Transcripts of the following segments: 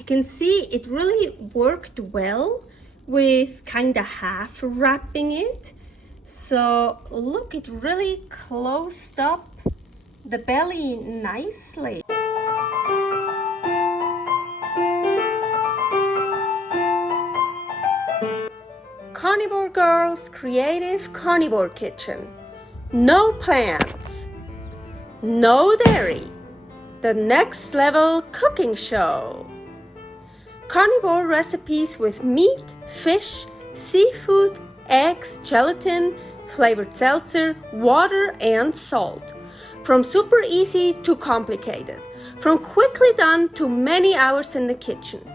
I can see it really worked well with kind of half wrapping it. So look, it really closed up the belly nicely. Carnivore Girl's Creative Carnivore Kitchen. No plants, no dairy, the next level cooking show. Carnivore recipes with meat, fish, seafood, eggs, gelatin, flavored seltzer, water, and salt. From super easy to complicated, from quickly done to many hours in the kitchen.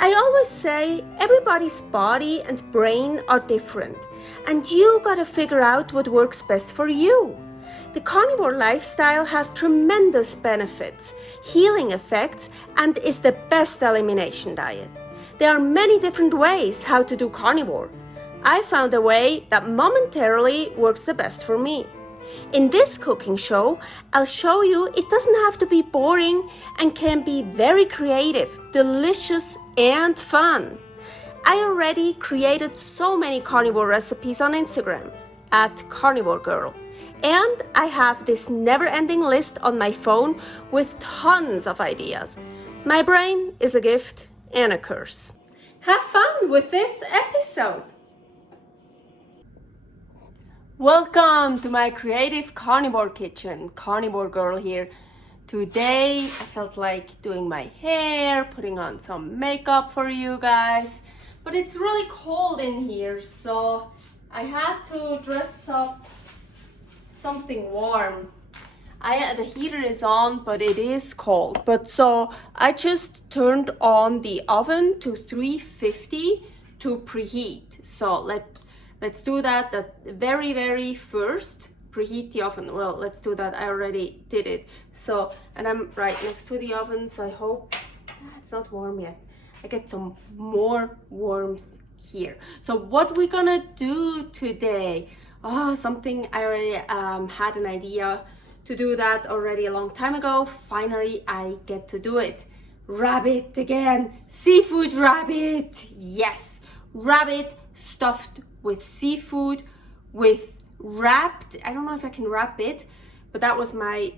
I always say everybody's body and brain are different, and you gotta figure out what works best for you. The carnivore lifestyle has tremendous benefits, healing effects, and is the best elimination diet. There are many different ways how to do carnivore. I found a way that momentarily works the best for me. In this cooking show, I'll show you it doesn't have to be boring and can be very creative, delicious, and fun. I already created so many carnivore recipes on Instagram at karnivorgirl, and I have this never-ending list on my phone with tons of ideas. My brain is a gift and a curse. Have fun with this episode! Welcome to my creative carnivore kitchen. Carnivore Girl here. Today I felt like doing my hair, putting on some makeup for you guys, but it's really cold in here, so I had to dress up something warm. The heater is on, but it is cold. So I just turned on the oven to 350 to preheat. So let's do that the very first. Preheat the oven. Well, let's do that. I already did it. So, and I'm right next to the oven, so I hope it's not warm yet. I get some more warmth here. So what we're gonna do today? Something I already had an idea to do that already a long time ago. Finally, I get to do it. Rabbit again. Seafood rabbit. Yes, rabbit stuffed with seafood, with wrapped, I don't know if I can wrap it, but that was my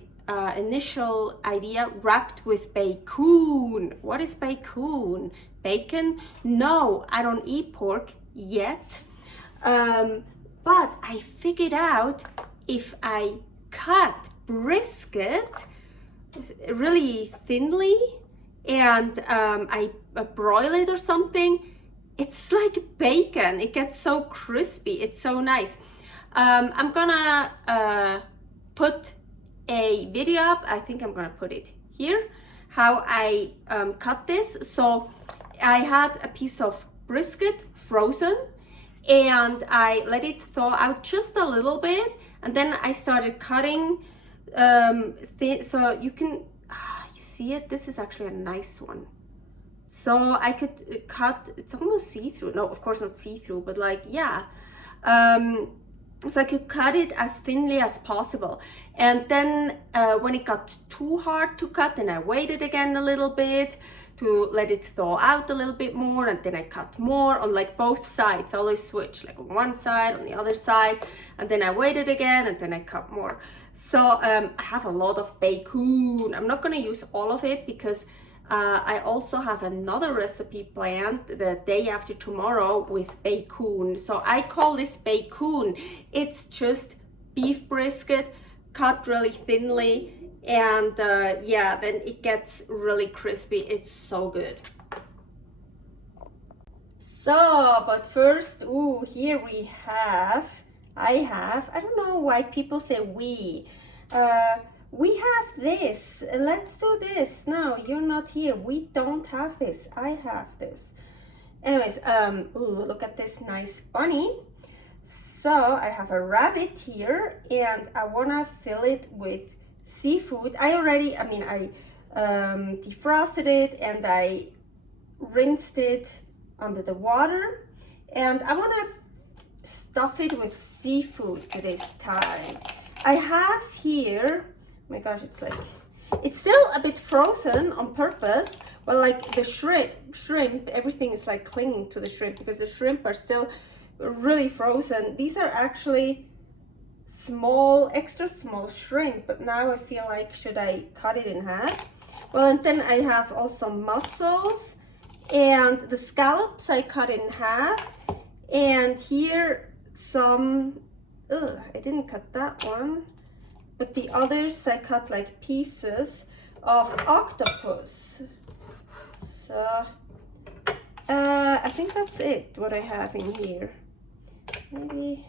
initial idea, wrapped with bacon. What is bacon? Bacon? No, I don't eat pork yet. But I figured out if I cut brisket really thinly and I broil it or something, it's like bacon. It gets so crispy. It's so nice. I'm gonna put a video up. I think I'm gonna put it here, how I cut this. So I had a piece of brisket frozen and I let it thaw out just a little bit, and then I started cutting thin, so you can you see it. This is actually a nice one. So I could cut, it's almost see-through. No, of course not see-through, but like, yeah. So I could cut it as thinly as possible. And then when it got too hard to cut, then I waited again a little bit to let it thaw out a little bit more. And then I cut more on like both sides. I always switch, like on one side, on the other side. And then I waited again, and then I cut more. So I have a lot of bacon. I'm not gonna use all of it because I also have another recipe planned the day after tomorrow with bacon. So I call this bacon. It's just beef brisket cut really thinly, and yeah, then it gets really crispy. It's so good. So, but first, here I don't know why people say we have this. Let's do this. No, you're not here. We don't have this. I have this. Anyways, look at this nice bunny. So I have a rabbit here, and I wanna fill it with seafood. I defrosted it and I rinsed it under the water, and I wanna stuff it with seafood this time. I have here, oh my gosh, it's like, It's still a bit frozen on purpose. Well, like the shrimp, everything is like clinging to the shrimp because the shrimp are still really frozen. These are actually small, extra small shrimp, but now I feel like, should I cut it in half? Well, and then I have also mussels, and the scallops I cut in half, and here some, I didn't cut that one, but the others I cut like pieces of octopus. So I think that's it, what I have in here. Maybe,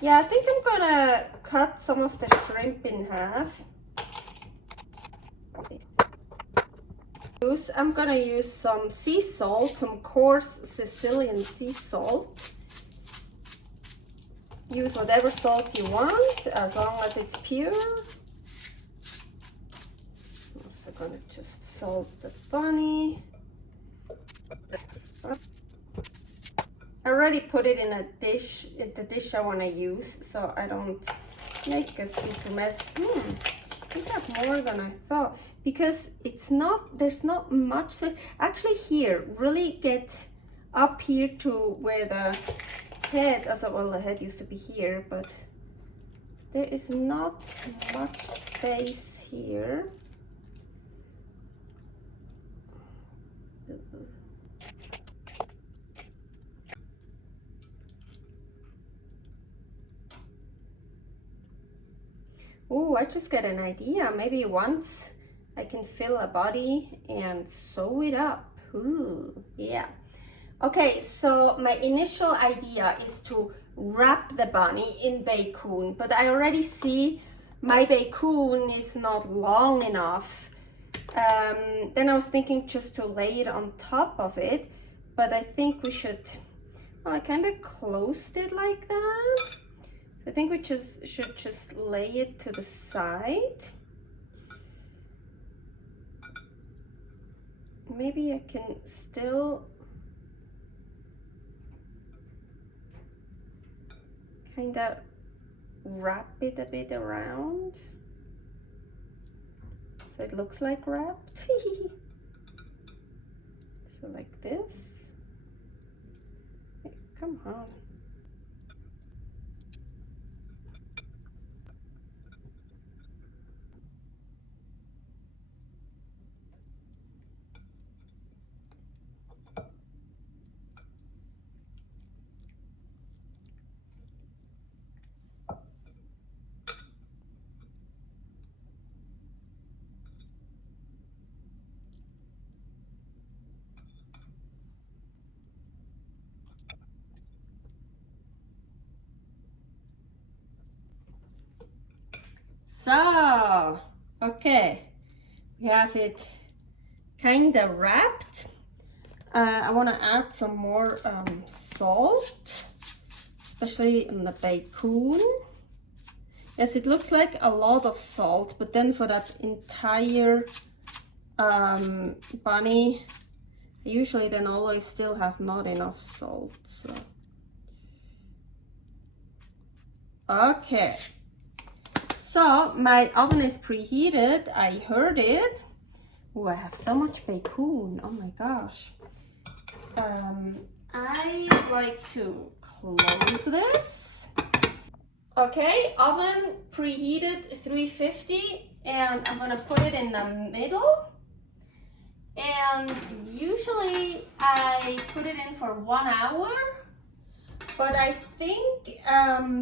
yeah, I think I'm gonna cut some of the shrimp in half. I'm gonna use some sea salt, some coarse Sicilian sea salt. Use whatever salt you want, as long as it's pure. Also gonna just salt the bunny. I already put it in a dish, in the dish I want to use, so I don't make a super mess. I think I have more than I thought, because it's not, there's not much. So actually here, really get up here to where the head, well, the head used to be here, but there is not much space here. Oh, I just got an idea. Maybe once I can fill a body and sew it up. Ooh, yeah. Okay, so my initial idea is to wrap the bunny in Bacoon, but I already see my Bacoon is not long enough. Then I was thinking just to lay it on top of it, but I think we should, well, I kind of closed it like that. I think we should just lay it to the side. Maybe I can still kind of wrap it a bit around so it looks like wrapped. So like this. Hey, come on. So, okay, we have it kind of wrapped. I want to add some more salt, especially in the Bacoon. Yes, it looks like a lot of salt, but then for that entire bunny, I usually then always still have not enough salt. So, okay. So my oven is preheated. I heard it. Oh, I have so much Bacoon. Oh my gosh. I like to close this. Okay, oven preheated 350, and I'm gonna put it in the middle. And usually I put it in for 1 hour. But I think,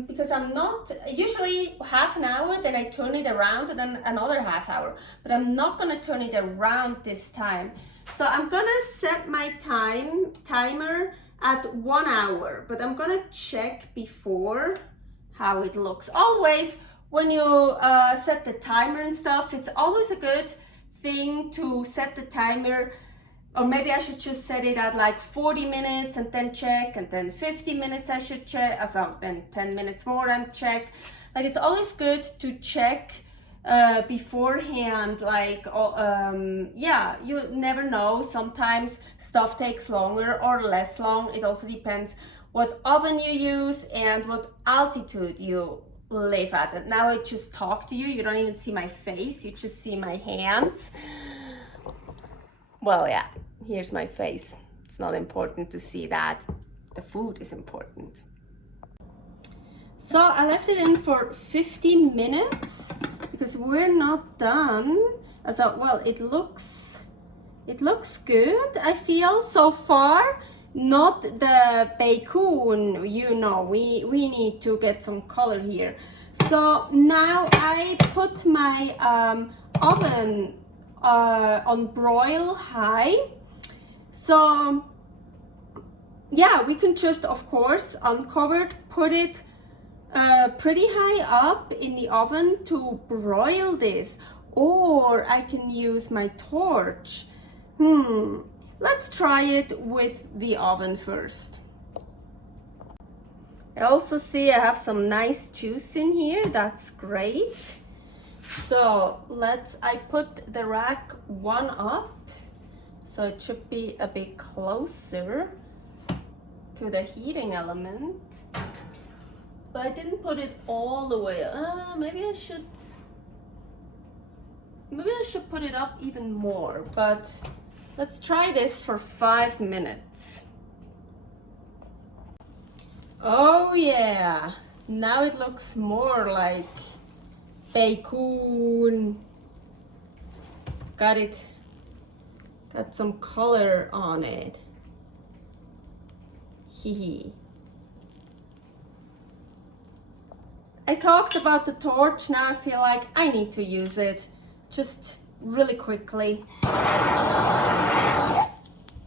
because I'm not, usually half an hour, then I turn it around, and then another half hour. But I'm not gonna turn it around this time. So I'm gonna set my timer at 1 hour, but I'm gonna check before how it looks. Always, when you set the timer and stuff, it's always a good thing to set the timer. Or maybe I should just set it at like 40 minutes and then check, and then 50 minutes I should check, and 10 minutes more and check. Like, it's always good to check beforehand, like, yeah, you never know. Sometimes stuff takes longer or less long. It also depends what oven you use and what altitude you live at. And now I just talk to you. You don't even see my face. You just see my hands. Well, yeah, here's my face. It's not important to see that. The food is important. So I left it in for 15 minutes because we're not done. So, well, it looks good, I feel, so far. Not the Bacoon, you know, we need to get some color here. So now I put my oven on broil high. So yeah, we can just, of course, uncovered, put it pretty high up in the oven to broil this, or I can use my torch. Let's try it with the oven first. I also see I have some nice juice in here. That's great. So I put the rack one up, so it should be a bit closer to the heating element. But I didn't put it all the way. Maybe I should put it up even more, but let's try this for 5 minutes. Oh yeah, now it looks more like Bacoon. Got some color on it. Hee. I talked about the torch, now I feel like I need to use it just really quickly.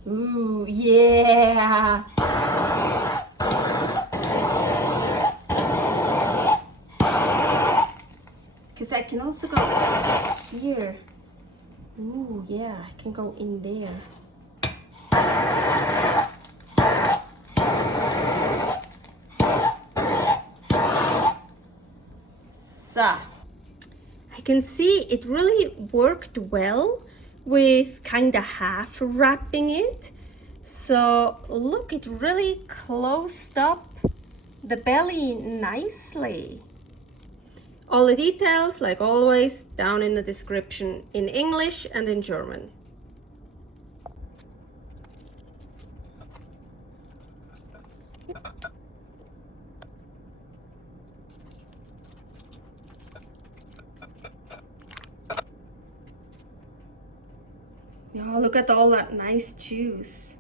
Ooh, yeah. Because I can also go here. Ooh, yeah, I can go in there. So, I can see it really worked well with kind of half wrapping it. So look, it really closed up the belly nicely. All the details, like always, down in the description in English and in German. Oh, look at all that nice juice.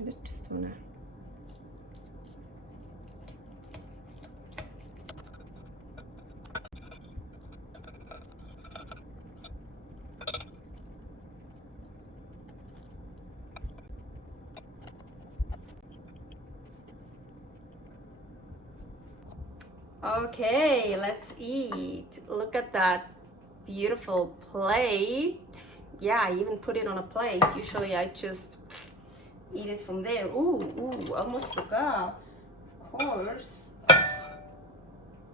I just wanna... Okay, let's eat. Look at that beautiful plate. Yeah, I even put it on a plate. Usually I just eat it from there. Ooh, almost forgot. Of course.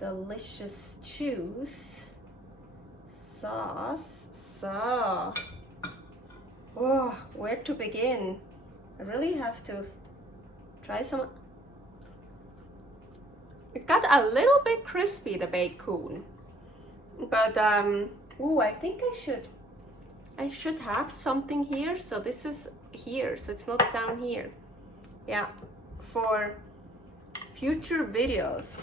Delicious juice. Sauce. So, oh, where to begin? I really have to try some. It got a little bit crispy, the Bacoon, but oh, I think I should have something here. So this is here, so it's not down here. Yeah, for future videos.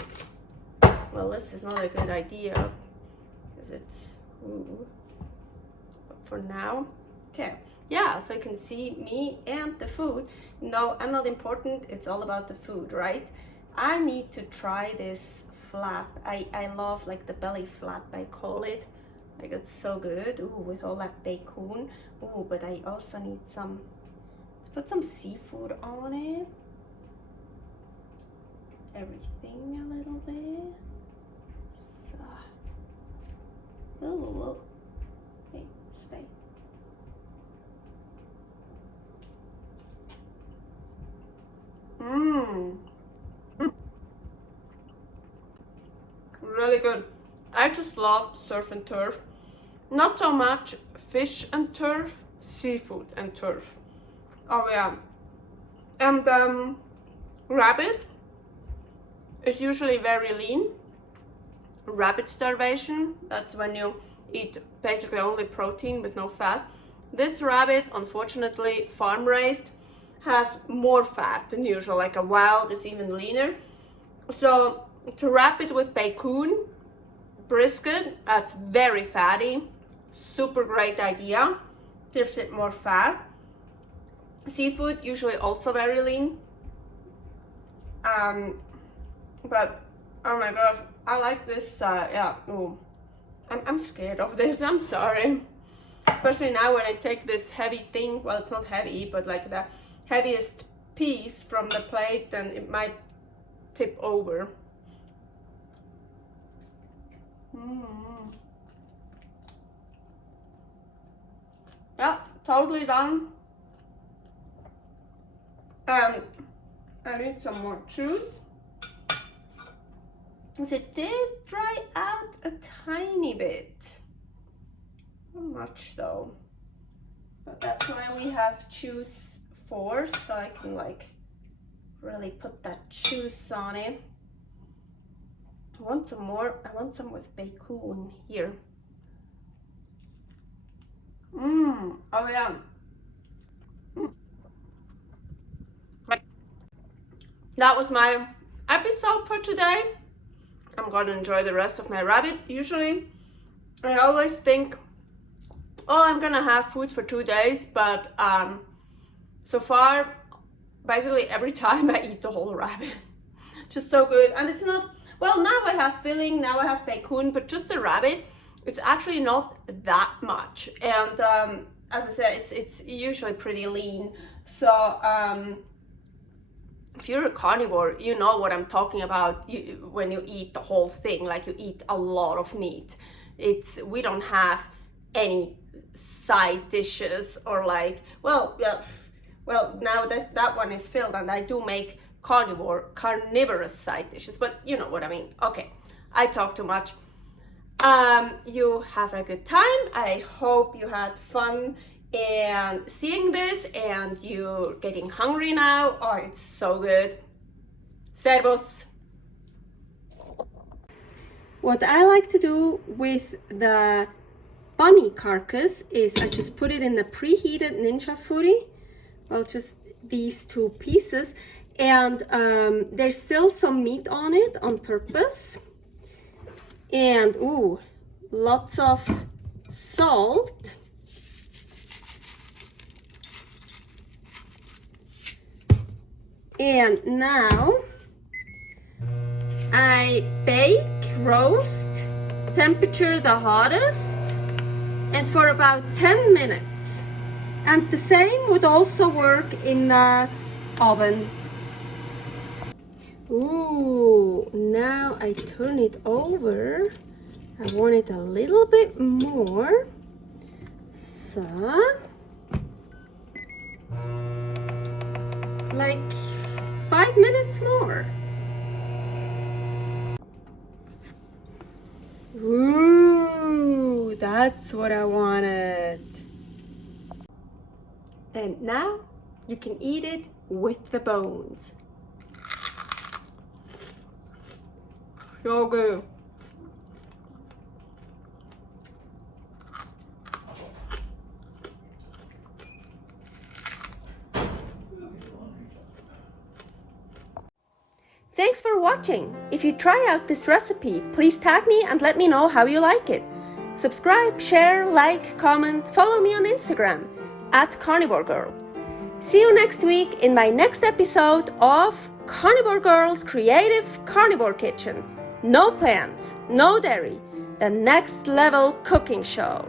Well, this is not a good idea because it's but for now, okay. Yeah, so you can see me and the food. No, I'm not important. It's all about the food, right? I need to try this flap. I love like the belly flap, I call it. Like it's so good. Ooh, with all that Bacoon. Ooh, but I also need some, let's put some seafood on it. Everything a little bit. So, ooh, hey, stay. Really good. I just love surf and turf. Not so much fish and turf, seafood and turf. Oh yeah. And rabbit. is usually very lean. Rabbit starvation, that's when you eat basically only protein with no fat. This rabbit, unfortunately farm raised, has more fat than usual. Like a wild is even leaner. So to wrap it with Bacoon, brisket, that's very fatty. Super great idea. Gives it more fat. Seafood, usually also very lean. But oh my gosh, I like this. Yeah, ooh. I'm scared of this. I'm sorry. Especially now when I take this heavy thing. Well, it's not heavy, but like the heaviest piece from the plate, then it might tip over. Yeah, totally done. I need some more juice. It did dry out a tiny bit. Not much though. But that's why we have juice for, so I can like really put that juice on it. I want some more. I want some with Bacoon here. Oh yeah. Right. That was my episode for today. I'm gonna enjoy the rest of my rabbit. Usually, I always think, oh, I'm gonna have food for 2 days, but so far, basically every time I eat the whole rabbit. Just so good. And it's not, well, now I have filling, now I have Bacoon, but just the rabbit, it's actually not that much. And as I said, it's usually pretty lean. So if you're a carnivore, you know what I'm talking about when you eat the whole thing, like you eat a lot of meat. We don't have any side dishes or like, well, now that one is filled, and I do make carnivorous side dishes, but you know what I mean. Okay, I talk too much. You have a good time. I hope you had fun and seeing this, and you're getting hungry now. Oh, it's so good. Servus. What I like to do with the bunny carcass is I just put it in the preheated Ninja Foodie. Well, just these 2 pieces, and there's still some meat on it on purpose, and ooh, lots of salt. And now I bake, roast, temperature the hottest, and for about 10 minutes. And the same would also work in the oven. Ooh, now I turn it over. I want it a little bit more. So, like 5 minutes more. Ooh, that's what I wanted. And now you can eat it with the bones. So good. Thanks for watching. If you try out this recipe, please tag me and let me know how you like it. Subscribe, share, like, comment, follow me on Instagram @carnivorgirl. See you next week in my next episode of Carnivore Girl's Creative Carnivore Kitchen. No plants, no dairy, the next level cooking show.